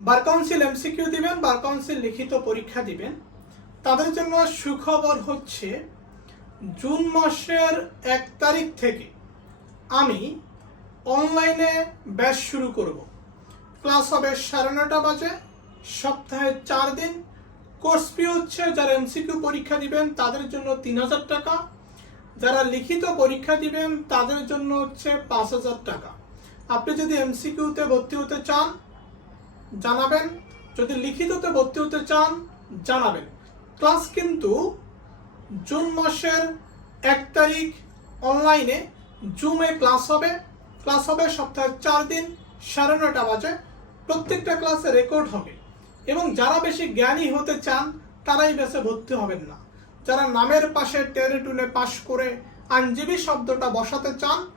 Bar council MCQ দিবেন, bar council লিখিত পরীক্ষা দিবেন। তাদের জন্য সুখবর হচ্ছে, জুন মাসের এক তারিখ থেকে আমি অনলাইনে ব্যাচ শুরু করব। ক্লাস হবে সাড়ে নটা বাজে, সপ্তাহে চার দিন। কোর্স ফি হচ্ছে, যারা এমসিকিউ পরীক্ষা দিবেন, তাদের জন্য তিন হাজার টাকা। যারা লিখিত পরীক্ষা দিবেন, তাদের জন্য হচ্ছে পাঁচ হাজার টাকা। আপনি যদি এমসিকিউতে ভর্তি হতে চান জানাবেন। যদি লিখিততে ভর্তি হতে চান, জানাবেন। ক্লাস কিন্তু জুন মাসের এক তারিখ অনলাইনে। জুমে ক্লাস হবে। ক্লাস হবে সপ্তাহে চার দিন, সাড়ে নটা বাজে। প্রত্যেকটা ক্লাসে রেকর্ড হবে। এবং যারা বেশি জ্ঞানী হতে চান, তারাই বেশি ভর্তি হবেন না। যারা নামের পাশে টেরে টুনে পাশ করে আইনজীবী শব্দটা বসাতে চান,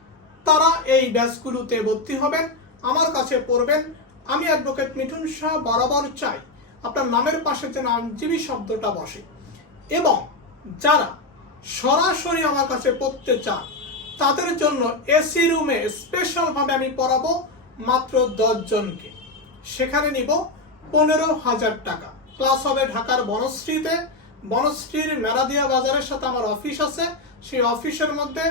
তারা এই ব্যাচগুলোতে ভর্তি হবেন। আমার কাছে পড়বেন আমি অ্যাডভোকেট মিঠুন শাহ বরাবর চাই আপনার নামের পাশে যেন আইনজীবী শব্দটা বসে। এবং যারা সরাসরি আমার কাছে পড়তে চান, তাদের জন্য এসি রুমে স্পেশালভাবে আমি পড়াবো মাত্র জনকে। সেখানে নিব পনেরো হাজার টাকা। ক্লাস হবে ঢাকার বনশ্রীতে। বনশ্রীর মেরাদিয়া বাজারের সাথে আমার অফিস আছে। সেই অফিসের মধ্যে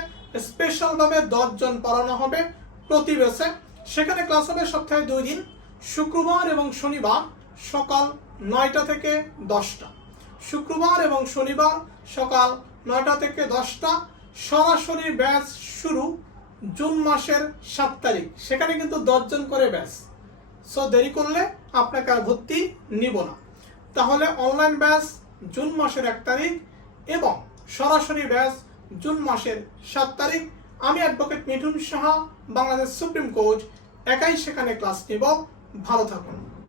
স্পেশালভাবে দশ জন পড়ানো হবে প্রতি বেসে সেখানে ক্লাস হবে সপ্তাহে দুই দিন। শুক্রবার এবং শনিবার সকাল নয়টা থেকে দশটা। শুক্রবার এবং শনিবার সকাল নয়টা থেকে দশটা। সরাসরি ব্যাচ শুরু জুন মাসের সাত তারিখ। সেখানে কিন্তু দশজন করে ব্যাচ। সো দেরি করলে আপনাকে আর ভর্তি নিব না। তাহলে অনলাইন ব্যাচ জুন মাসের এক তারিখ এবং সরাসরি ব্যাচ জুন মাসের সাত তারিখ। আমি advocate Mithun Saha, Bangladesh supreme court একাই সেখানে ক্লাস নিব। 파도 타고